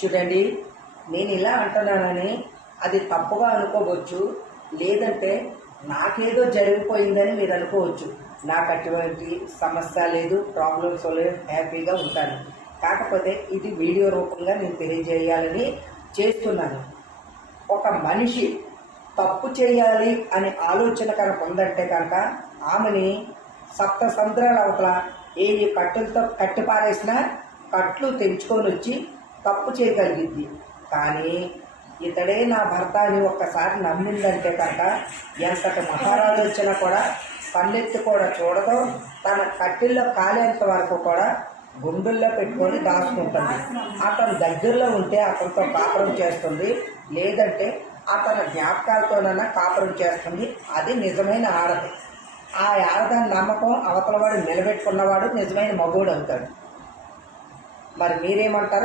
చూడండి, నేను ఇలా అంటున్నానని అది తప్పుగా అనుకోవచ్చు, లేదంటే నాకేదో జరిగిపోయిందని మీరు అనుకోవచ్చు. నాకు అటువంటి సమస్య లేదు, ప్రాబ్లమ్స్ లేదు, హ్యాపీగా ఉంటాను. కాకపోతే ఇది వీడియో రూపంగా నేను తెలియజేయాలని చేస్తున్నాను. ఒక మనిషి తప్పు చేయాలి అనే ఆలోచన కనుక ఉందంటే కనుక ఆమెని సప్త సముద్రాల అవతల ఏ కట్టులతో కట్టిపారేసినా కట్లు తెంచుకొని వచ్చి తప్పు చేయగలిగింది. కానీ ఇతడే నా భర్త అని ఒక్కసారి నమ్మిందంటే కనుక ఎంతటి మహారాజు వచ్చినా కూడా కళ్ళెత్తి కూడా చూడదు. తన కట్టిల్లో కాలేంత వరకు కూడా గుండెల్లో పెట్టుకొని దాచుకుంటుంది. అతను దగ్గరలో ఉంటే అతనితో కాపురం చేస్తుంది, లేదంటే అతని జ్ఞాపకాలతోనైనా కాపురం చేస్తుంది. అది నిజమైన ఆడది. ఆ ఆడదాని నమ్మకం అవతలవాడు నిలబెట్టుకున్నవాడు నిజమైన మగోడు అవుతాడు. మరి మీరేమంటారు?